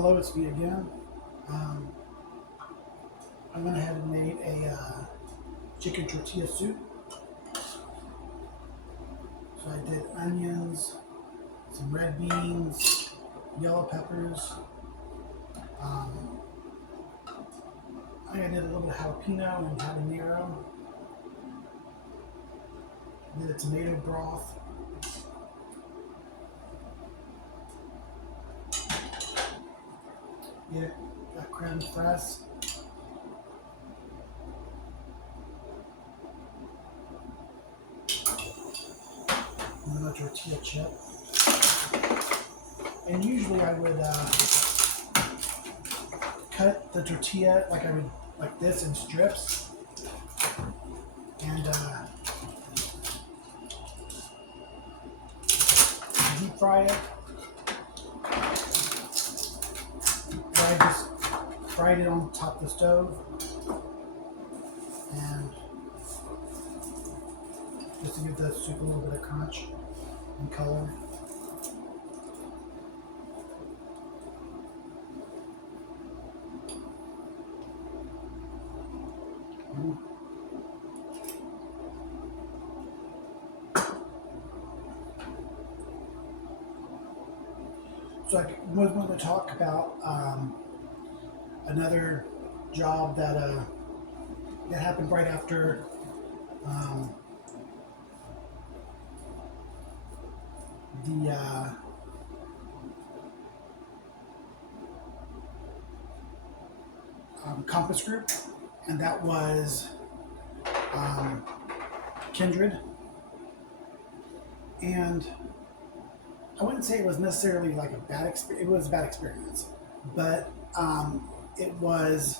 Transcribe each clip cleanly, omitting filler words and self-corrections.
Hello, it's me again. Um, I went ahead and made a chicken tortilla soup. So I did onions, some red beans, yellow peppers. Um, I did a little bit of jalapeno and habanero. Did a tomato broth. Yeah, got creme fresca. And then a tortilla chip. And usually I would cut the tortilla like this in strips and deep fry it. I just fried it on top of the stove and just to give the soup a little bit of crunch and color. So I was going to talk about another job that happened right after um, the Compass Group, and that was um, Kindred. And I wouldn't say it was necessarily like a bad experience. It was a bad experience, but it was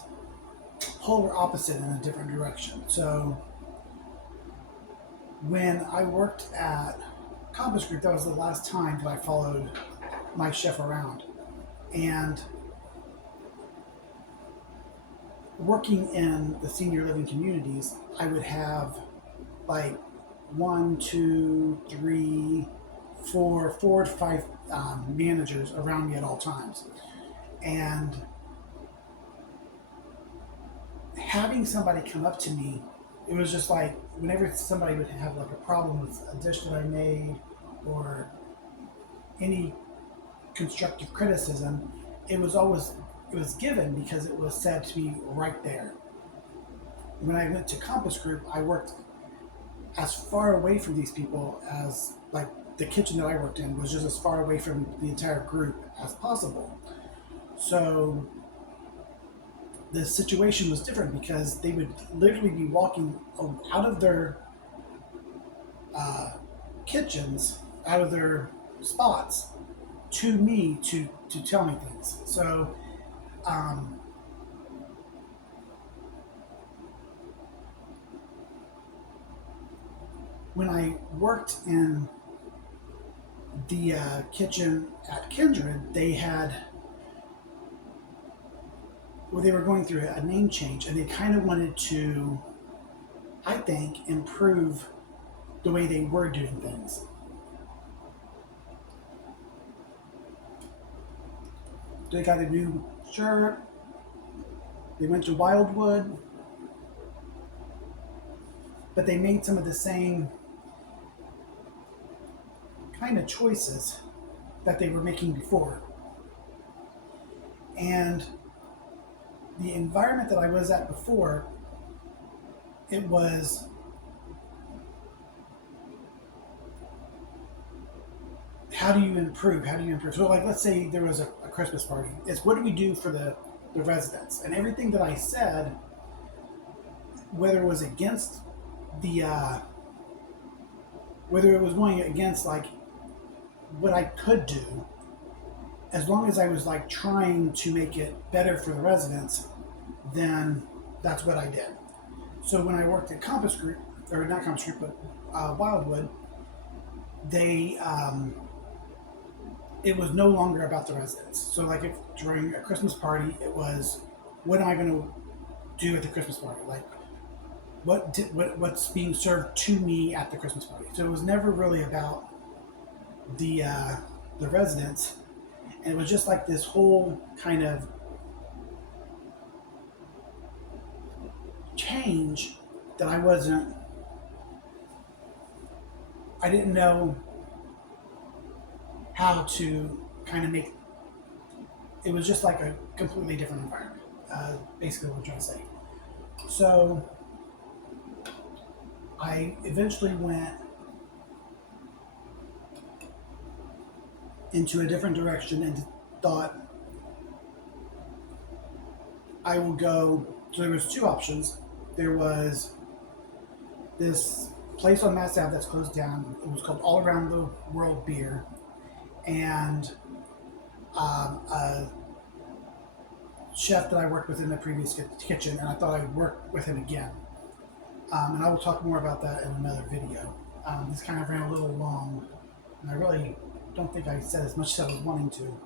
polar opposite in a different direction. So when I worked at Compass Group, that was the last time that I followed my chef around. And working in the senior living communities, I would have like one, two, three, four to five managers around me at all times. And having somebody come up to me, it was just like whenever somebody would have like a problem with a dish that I made or any constructive criticism, it was given because it was said to be right there. When I went to Compass Group, I worked as far away from these people as like the kitchen that I worked in was just as far away from the entire group as possible. So the situation was different because they would literally be walking out of their kitchens, out of their spots to me to tell me things. So um, when I worked in the kitchen at Kindred, they were going through a name change, and they kind of wanted to, I think, improve the way they were doing things. They got a new shirt. They went to Wildwood, but they made some of the same kind of choices that they were making before. And the environment that I was at before, it was how do you improve? How do you improve? So, like, let's say there was a Christmas party. It's what do we do for the residents? And everything that I said, whether it was against the, whether it was going against like what I could do, as long as I was like trying to make it better for the residents, then that's what I did. So when I worked at Compass Group, or not Compass Group, but Wildwood, they it was no longer about the residents. So like if during a Christmas party, it was what am I going to do at the Christmas party? Like what's being served to me at the Christmas party. So it was never really about the residents. And it was just like this whole kind of change that I didn't know how to kind of make. It was just like a completely different environment. Basically, what I'm trying to say. So I eventually went into a different direction and thought I will go. So there was two options. There was this place on Mass Ave that's closed down. It was called All Around the World Beer, and a chef that I worked with in the previous kitchen, and I thought I'd work with him again. And I will talk more about that in another video. This kind of ran a little long, and I really don't think I said as much as I was wanting to.